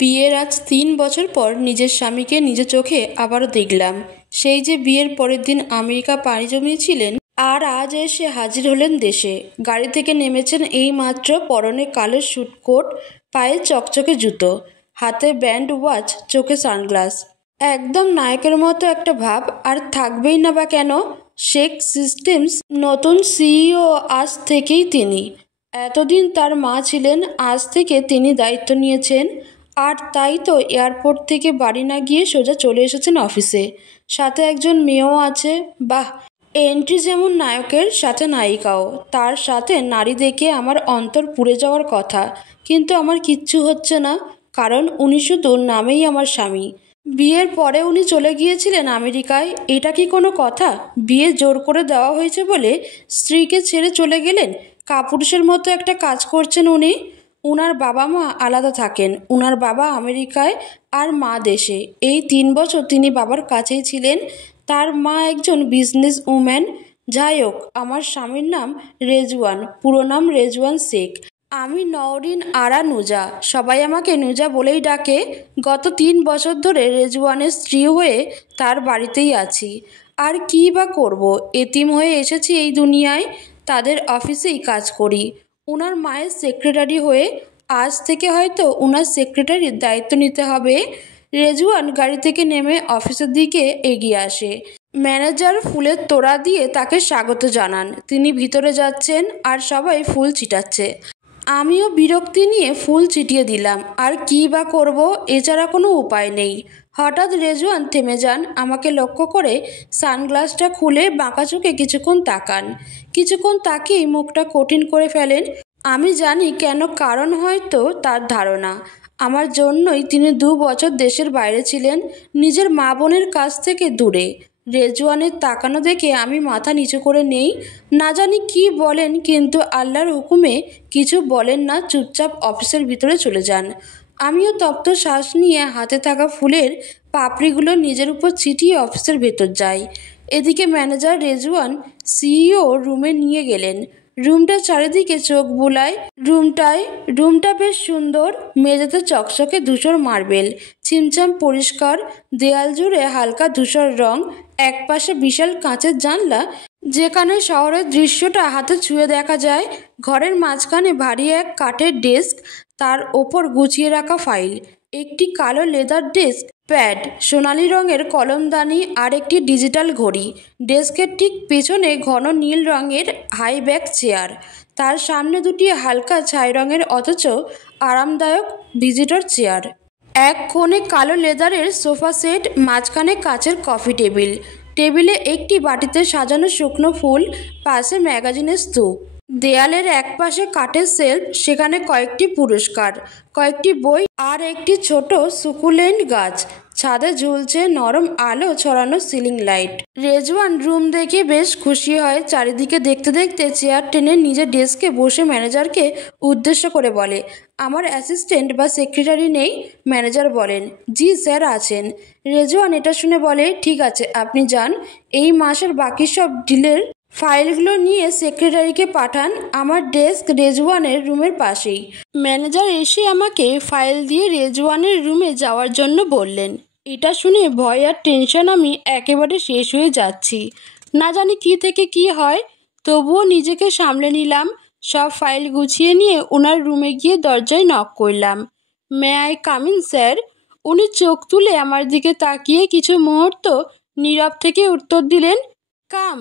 বিয়ের আজ ৩ বছর পর নিজের স্বামীকে নিজের চোখে আবারও দেখলাম। সেই যে বিয়ের পরের দিন আমেরিকা পাড়ি জমিয়েছিলেন, আর আজ এসে হাজির হলেন দেশে। গাড়ি থেকে নেমেছেন এইমাত্র, পরনে কালো স্যুট কোট, পায়ে চকচকে জুতো, হাতে ব্যান্ড ওয়াচ, চোখে সানগ্লাস। একদম নায়কের মতো একটা ভাব। আর থাকবেই না বা কেন? শেখ সিস্টেমস নতুন সিইও আজ থেকেই তিনি। এতদিন তার মা ছিলেন, আজ থেকে তিনি দায়িত্ব নিয়েছেন। আর তাই তো এয়ারপোর্ট থেকে বাড়ি না গিয়ে সোজা চলে এসেছেন অফিসে। সাথে একজন মেয়েও আছে। বাহ, এন্ট্রি যেমন নায়কের, সাথে নায়িকাও। তার সাথে নারী দেখে আমার অন্তর পুড়ে যাওয়ার কথা, কিন্তু আমার কিচ্ছু হচ্ছে না, কারণ উনি শুধু নামেই আমার স্বামী। বিয়ের পরে উনি চলে গিয়েছিলেন আমেরিকায়। এটা কি কোনো কথা? বিয়ে জোর করে দেওয়া হয়েছে বলে স্ত্রীকে ছেড়ে চলে গেলেন। কাপুরুষের মতো একটা কাজ করছেন উনি। উনার বাবা মা আলাদা থাকেন, উনার বাবা আমেরিকায় আর মা দেশে। এই ৩ বছর তিনি বাবার কাছেই ছিলেন। তার মা একজন বিজনেস উম্যান। যাই হোক, আমার স্বামীর নাম রেজওয়ান, পুরো নাম রেজওয়ান শেখ। আমি নওরিন আরা নুজা, সবাই আমাকে নুজা বলেই ডাকে। গত ৩ বছর ধরে রেজওয়ানের স্ত্রী হয়ে তার বাড়িতেই আছি। আর কী বা করব, এতিম হয়ে এসেছি এই দুনিয়ায়। তাদের অফিসেই কাজ করি, উনার মায়ের সেক্রেটারি হয়ে। আজ থেকে হয়তো উনার সেক্রেটারির দায়িত্ব নিতে হবে। রেজওয়ান গাড়ি থেকে নেমে অফিসের দিকে এগিয়ে আসে। ম্যানেজার ফুলের তোড়া দিয়ে তাকে স্বাগত জানান। তিনি ভিতরে যাচ্ছেন আর সবাই ফুল ছিটাচ্ছে। আমিও বিরক্তি নিয়ে ফুল ছিটিয়ে দিলাম। আর কী বা করব, এছাড়া কোনো উপায় নেই। হঠাৎ রেজওয়ান থেমে যান। আমাকে লক্ষ্য করে সানগ্লাসটা খুলে বাঁকা চোখে কিছুক্ষণ তাকান। কিছুক্ষণ তাকিয়েই মুখটা কঠিন করে ফেলেন। আমি জানি কেন, কারণ হয়তো তার ধারণা আমার জন্যই তিনি ২ বছর দেশের বাইরে ছিলেন, নিজের মা বোনের কাছ থেকে দূরে। রেজওয়ানের তাকানো দেখে আমি মাথা নিচু করে নেই। না জানি কি বলেন, কিন্তু আল্লাহর হুকুমে কিছু বলেন না, চুপচাপ অফিসের ভিতরে চলে যান। আমিও তপ্ত শ্বাস নিয়ে হাতে থাকা ফুলের পাপড়িগুলো নিজের উপর ছিটিয়ে অফিসের ভেতর যাই। এদিকে ম্যানেজার রেজওয়ান সিইও রুমে নিয়ে গেলেন। রুমটা চারিদিকে চোখ বুলায়। রুমটা বেশ সুন্দর। মেঝেতে চকচকে ধূসর মার্বেল, ছিমছাম পরিষ্কার। দেয়াল জুড়ে হালকা ধূসর রং। একপাশে বিশাল কাঁচের জানলা, যেখানে শহরের দৃশ্যটা হাতে ছুঁয়ে দেখা যায়। ঘরের মাঝখানে ভারী এক কাঠের ডেস্ক, তার ওপর গুছিয়ে রাখা ফাইল, একটি কালো লেদার ডেস্ক প্যাড, সোনালি রঙের কলমদানি আর একটি ডিজিটাল ঘড়ি। ডেস্কের ঠিক পেছনে ঘন নীল রঙের হাই ব্যাক চেয়ার, তার সামনে দুটি হালকা ছাই রঙের অথচ আরামদায়ক ভিজিটর চেয়ার। এক কোণে কালো লেদারের সোফা সেট, মাঝখানে কাচের কফি টেবিল। টেবিলে একটি বাটিতে সাজানো শুকনো ফুল, পাশে ম্যাগাজিনের স্তূপ। দেয়ালের একপাশে কাঠের সেলফ, সেখানে কয়েকটি পুরস্কার, কয়েকটি বই আর একটি ছোট সুকুলেন্ট গাছ। ছাদে ঝুলছে নরম আলো ছড়ানো সিলিং লাইট। রেজওয়ান রুম দেখে বেশ খুশি হয়। চারিদিকে দেখতে দেখতে চেয়ার টেনে নিজের ডেস্কে বসে ম্যানেজারকে উদ্দেশ্য করে বলে, আমার অ্যাসিস্ট্যান্ট বা সেক্রেটারি নেই? ম্যানেজার বলেন, জি স্যার আছেন। রেজওয়ান এটা শুনে বলে, ঠিক আছে, আপনি যান। এই মাসের বাকি সব ডিলের ফাইলগুলো নিয়ে সেক্রেটারিকে পাঠান। আমার ডেস্ক রেজওয়ানের রুমের পাশেই। ম্যানেজার এসে আমাকে ফাইল দিয়ে রেজওয়ানের রুমে যাওয়ার জন্য বললেন। এটা শুনে ভয় আর টেনশন আমি একেবারে শেষ হয়ে যাচ্ছি। না জানি কি থেকে কি হয়, তবুও নিজেকে সামলে নিলাম। সব ফাইল গুছিয়ে নিয়ে ওনার রুমে গিয়ে দরজায় নক করলাম। May I come in sir? উনি চোখ তুলে আমার দিকে তাকিয়ে কিছু মুহূর্ত নীরব থেকে উত্তর দিলেন, কাম।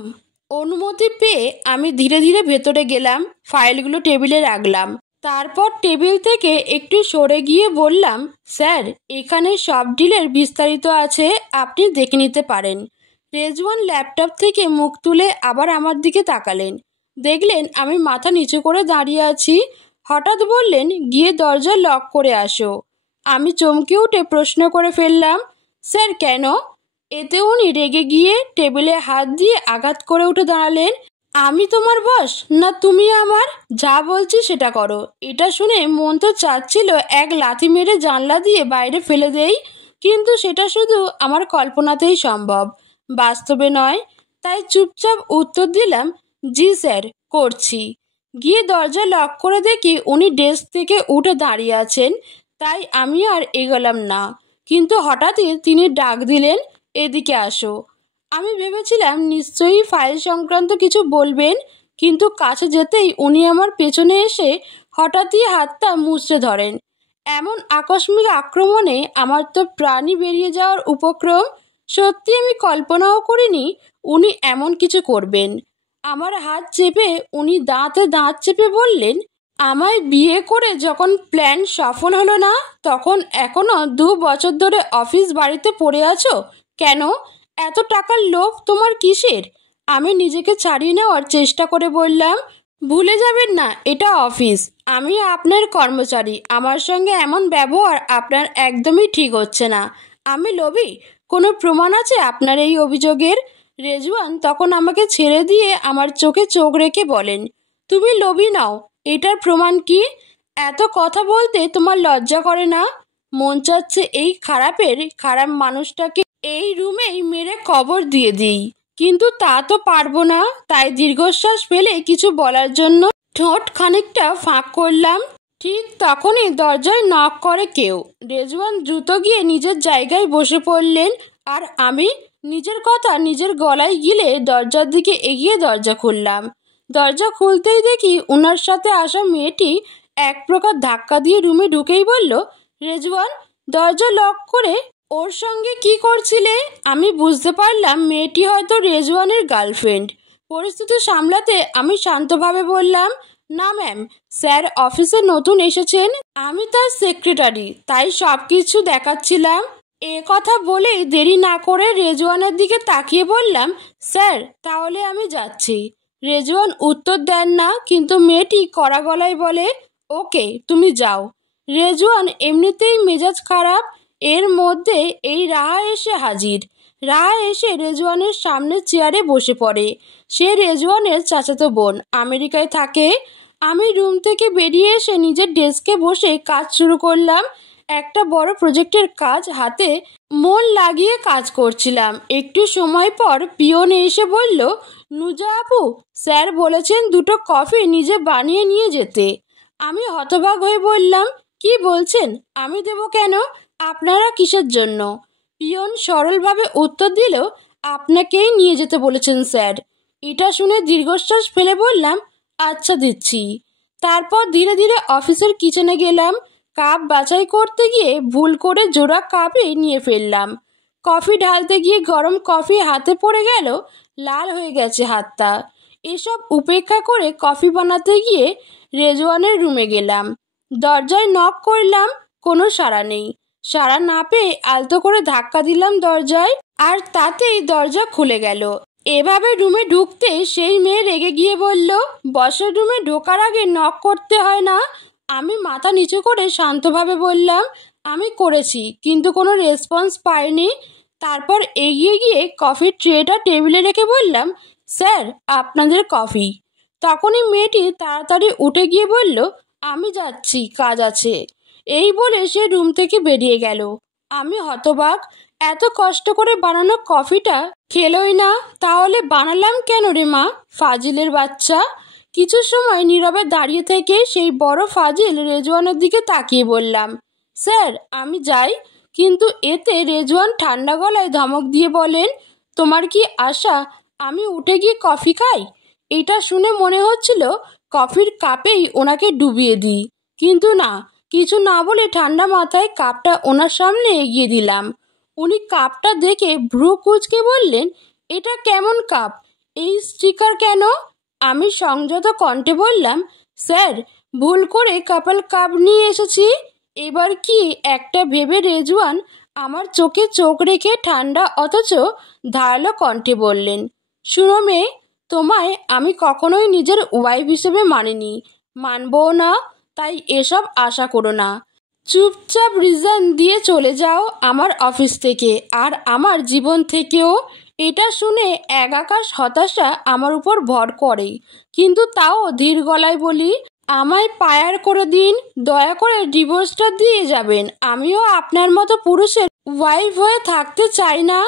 অনুমতি পেয়ে আমি ধীরে ধীরে ভেতরে গেলাম, ফাইলগুলো টেবিলে রাখলাম। তারপর টেবিল থেকে একটু সরে গিয়ে বললাম, স্যার, এখানে সব ডিলের বিস্তারিত আছে, আপনি দেখে নিতে পারেন। রেজওয়ান ল্যাপটপ থেকে মুখ তুলে আবার আমার দিকে তাকালেন। দেখলেন আমি মাথা নিচু করে দাঁড়িয়ে আছি। হঠাৎ বললেন, গিয়ে দরজা লক করে আসো। আমি চমকে উঠে প্রশ্ন করে ফেললাম, স্যার কেন? এতে উনি রেগে গিয়ে টেবিলে হাত দিয়ে আঘাত করে উঠে দাঁড়ালেন। আমি তোমার বস না তুমি আমার? যা বলছি সেটা করো। এটা শুনে মন তো চাচ্ছিল এক লাথি মেরে জানলা দিয়ে বাইরে ফেলে দেই, কিন্তু সেটা শুধু আমার কল্পনাতেই সম্ভব, বাস্তবে নয়। তাই চুপচাপ উত্তর দিলাম, জি স্যার, করছি। গিয়ে দরজা লক করে দেখি উনি ডেস্ক থেকে উঠে দাঁড়িয়ে আছেন। তাই আমি আর এগোলাম না। কিন্তু হঠাৎই তিনি ডাক দিলেন, এদিকে আসো। আমি ভেবেছিলাম নিশ্চয়ই ফাইল সংক্রান্ত কিছু বলবেন, কিন্তু কাছে যেতেই উনি আমার পেছনে এসে হঠাৎই হাতটা মুচড়ে ধরেন। এমন আকস্মিক আক্রমণে আমার তো প্রাণই বেরিয়ে যাওয়ার উপক্রম। সত্যি আমি কল্পনাও করিনি উনি এমন কিছু করবেন। আমার হাত চেপে উনি দাঁতে দাঁত চেপে বললেন, আমায় বিয়ে করে যখন প্ল্যান সফল হলো না, তখন এখনো 2 বছর ধরে অফিস বাড়িতে পড়ে আছো কেন? এত টাকার লোভ তোমার কিসের? আমি নিজেকে ছাড়িয়ে নেওয়ার চেষ্টা করে বললাম, ভুলে যাবেন না এটা অফিস, আমি আপনার কর্মচারী। আমার সঙ্গে এমন ব্যবহার আপনার একদমই ঠিক হচ্ছে না। আমি লোভী? কোনো প্রমাণ আছে আপনার এই অভিযোগের? রেজওয়ান তখন আমাকে ছেড়ে দিয়ে আমার চোখে চোখ রেখে বলেন, তুমি লোভী নাও, এটার প্রমাণ কি? এত কথা বলতে তোমার লজ্জা করে না? মন চাচ্ছে এই খারাপ মানুষটাকে এই রুমেই মেরে কবর দিয়ে দিই, কিন্তু তা তো পারবো না। তাই দীর্ঘশ্বাস ফেলে কিছু বলার জন্য ঠোঁট খানিকটা ফাঁক করলাম। ঠিক তখনই দরজায় নক করে কেউ। রেজওয়ান দ্রুত গিয়ে নিজের জায়গায় বসে পড়লেন, আর আমি নিজের কথা নিজের গলায় গিলে দরজার দিকে এগিয়ে দরজা খুললাম। দরজা খুলতেই দেখি ওনার সাথে আসা মেয়েটি এক প্রকার ধাক্কা দিয়ে রুমে ঢুকেই বলল, রেজওয়ান, দরজা লক করে ওর সঙ্গে কি করছিলে? আমি বুঝতে পারলাম মেয়েটি হয়তো রেজওয়ানের গার্লফ্রেন্ড। পরিস্থিতি সামলাতে আমি শান্তভাবে বললাম, না ম্যাম, স্যার অফিসে নতুন এসেছেন, আমি তার সেক্রেটারি, তাই সব কিছু দেখাচ্ছিলাম। এ কথা বলেই দেরি না করে রেজওয়ানের দিকে তাকিয়ে বললাম, স্যার তাহলে আমি যাচ্ছি। রেজওয়ান উত্তর দেন না, কিন্তু মেয়েটি কড়া গলায় বলে, ওকে তুমি যাও। রেজওয়ান এমনিতেই মেজাজ খারাপ, এর মধ্যে এই রাহা এসে হাজির। রাহা এসে রেজওয়ানের সামনের চেয়ারে বসে পড়ে। সে রেজওয়ানের চাচাতো বোন, আমেরিকায় থাকে। আমি রুম থেকে বেরিয়ে এসে নিজের ডেস্কে বসে কাজ শুরু করলাম। একটা বড় প্রজেক্টের কাজ হাতে মন লাগিয়ে কাজ করছিলাম। একটু সময় পর পিয়ন এসে বলল, নুজা আপু, স্যার বলেছেন 2টো কফি নিজে বানিয়ে নিয়ে যেতে। আমি হতবাক হয়ে বললাম, কি বলছেন? আমি দেব কেন? আপনারা কিসের জন্য? পিয়ন সরলভাবে উত্তর দিল, আপনাকেই নিয়ে যেতে বলেছেন স্যার। এটা শুনে দীর্ঘশ্বাস ফেলে বললাম, আচ্ছা দিচ্ছি। তারপর ধীরে ধীরে অফিসের কিচেনে গেলাম। কাপ বাছাই করতে গিয়ে ভুল করে জোড়া কাপই নিয়ে ফেললাম। কফি ঢালতে গিয়ে গরম কফি হাতে পড়ে গেল, লাল হয়ে গেছে হাতটা। এসব উপেক্ষা করে কফি বানাতে গিয়ে রেজওয়ানের রুমে গেলাম। দরজায় নক করলাম, কোনো সাড়া নেই। সাড়া না পেয়ে আলতো করে ধাক্কা দিলাম দরজায়, আর তাতেই দরজা খুলে গেল। এভাবে রুমে ঢুকতে সেই মেয়ে রেগে গিয়ে বলল, বসের রুমে ঢোকার আগে নক করতে হয় না? আমি মাথা নিচু করে শান্তভাবে বললাম, আমি করেছি, কিন্তু কোনো রেসপন্স পাইনি। তারপর এগিয়ে গিয়ে কফির ট্রেটা টেবিলে রেখে বললাম, স্যার আপনাদের কফি। তখনই মেয়েটি তাড়াতাড়ি উঠে গিয়ে বলল, আমি যাচ্ছি, কাজ আছে। এই বলে সে রুম থেকে বেরিয়ে গেল। আমি হতবাক, এত কষ্ট করে বানানো কফিটা খেলোই না, তাহলে বানালাম কেন রে মা, ফাজিলের বাচ্চা। কিছু সময় নীরবে দাঁড়িয়ে থেকে সেই বড় ফাজিল রেজওয়ানের দিকে তাকিয়ে বললাম, স্যার আমি যাই। কিন্তু এতে রেজওয়ান ঠান্ডা গলায় ধমক দিয়ে বলেন, তোমার কি আশা আমি উঠে গিয়ে কফি খাই? এটা শুনে মনে হচ্ছিল কফির কাপেই ওনাকে ডুবিয়ে দিই, কিন্তু না, কিছু না বলে ঠান্ডা মাথায় কাপটা ওনার সামনে এগিয়ে দিলাম। উনি কাপটা দেখে ভ্রু কুঁচকে বললেন, এটা কেমন কাপ, এই স্টিকার কেন? আমি সংযত কণ্ঠে বললাম, স্যার ভুল করে কাপাল কাপ নিয়ে এসেছি। এবার কি একটা ভেবে রেজওয়ান আমার চোখে চোখ রেখে ঠান্ডা অথচ ধারালো কণ্ঠে বললেন, শুনো মেয়ে, তোমায় আমি কখনোই নিজের ওয়াইফ হিসেবে মানিনি, মানবও না, তাই এসব আশা করো না। চুপচাপ রিজাইন দিয়ে চলে যাও আমার অফিস থেকে, আর আমার জীবন থেকেও। এটা শুনে এক আকাশ হতাশা আমার উপর ভর করে, কিন্তু তাও ধীর গলায় বলি, আমায় পায়ার করে দিন, দয়া করে ডিভোর্সটা দিয়ে যাবেন। আমিও আপনার মতো পুরুষের ওয়াইফ হয়ে থাকতে চাই না।